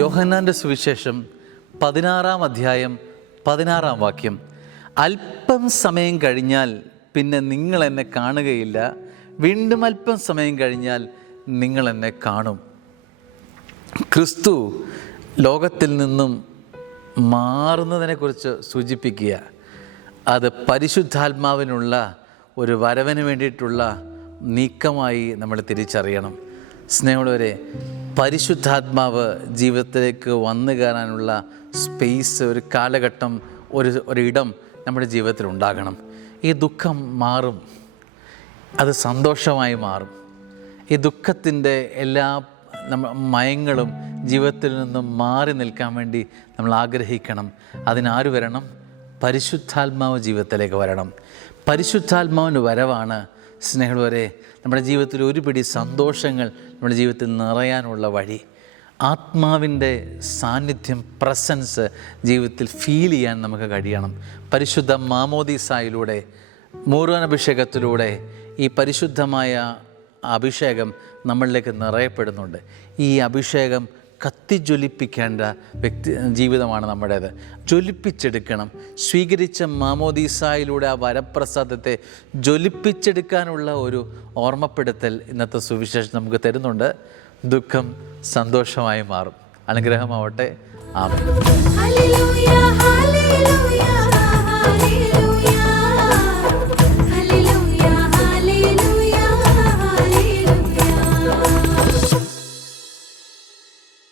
യോഹന്നാൻ്റെ സുവിശേഷം 16-ാം അധ്യായം 16-ാം വാക്യം. അല്പം സമയം കഴിഞ്ഞാൽ പിന്നെ നിങ്ങൾ എന്നെ കാണുകയില്ല, വീണ്ടും അല്പം സമയം കഴിഞ്ഞാൽ നിങ്ങൾ എന്നെ കാണും. ക്രിസ്തു ലോകത്തിൽ നിന്നും മാറുന്നതിനെക്കുറിച്ച് സൂചിപ്പിക്കുക. അത് പരിശുദ്ധാത്മാവിനുള്ള ഒരു വരവിന് വേണ്ടിയിട്ടുള്ള നീക്കമായി നമ്മൾ തിരിച്ചറിയണം. സ്നേഹമുള്ളവരെ, പരിശുദ്ധാത്മാവ് ജീവിതത്തിലേക്ക് വന്നു കയറാനുള്ള സ്പേസ്, ഒരു കാലഘട്ടം, ഒരിടം നമ്മുടെ ജീവിതത്തിൽ ഉണ്ടാകണം. ഈ ദുഃഖം മാറും, അത് സന്തോഷമായി മാറും. ഈ ദുഃഖത്തിൻ്റെ എല്ലാ മയങ്ങളും ജീവിതത്തിൽ നിന്നും മാറി നിൽക്കാൻ വേണ്ടി നമ്മൾ ആഗ്രഹിക്കണം. അതിനാര് വരണം? പരിശുദ്ധാത്മാവ് ജീവിതത്തിലേക്ക് വരണം. പരിശുദ്ധാത്മാവിൻ്റെ വരവാണ് സ്നേഹമുള്ളവരെ നമ്മുടെ ജീവിതത്തിൽ ഒരു പിടി സന്തോഷങ്ങൾ നമ്മുടെ ജീവിതത്തിൽ നിറയാനുള്ള വഴി. ആത്മാവിൻ്റെ സാന്നിധ്യം, പ്രസൻസ് ജീവിതത്തിൽ ഫീൽ ചെയ്യാൻ നമുക്ക് കഴിയണം. പരിശുദ്ധ മാമോദീസായിലൂടെ, മൂർവൻ അഭിഷേകത്തിലൂടെ ഈ പരിശുദ്ധമായ അഭിഷേകം നമ്മളിലേക്ക് നിറയപ്പെടുന്നുണ്ട്. ഈ അഭിഷേകം കത്തിജ്വലിപ്പിക്കേണ്ട ജീവിതമാണ് നമ്മുടേത്. ജ്വലിപ്പിച്ചെടുക്കണം. സ്വീകരിച്ച മാമോദീസായിലൂടെ ആ വരപ്രസാദത്തെ ജ്വലിപ്പിച്ചെടുക്കാനുള്ള ഒരു ഓർമ്മപ്പെടുത്തൽ ഇന്നത്തെ സുവിശേഷം നമുക്ക് തരുന്നുണ്ട്. ദുഃഖം സന്തോഷമായി മാറും. അനുഗ്രഹമാവട്ടെ. ആമേൻ.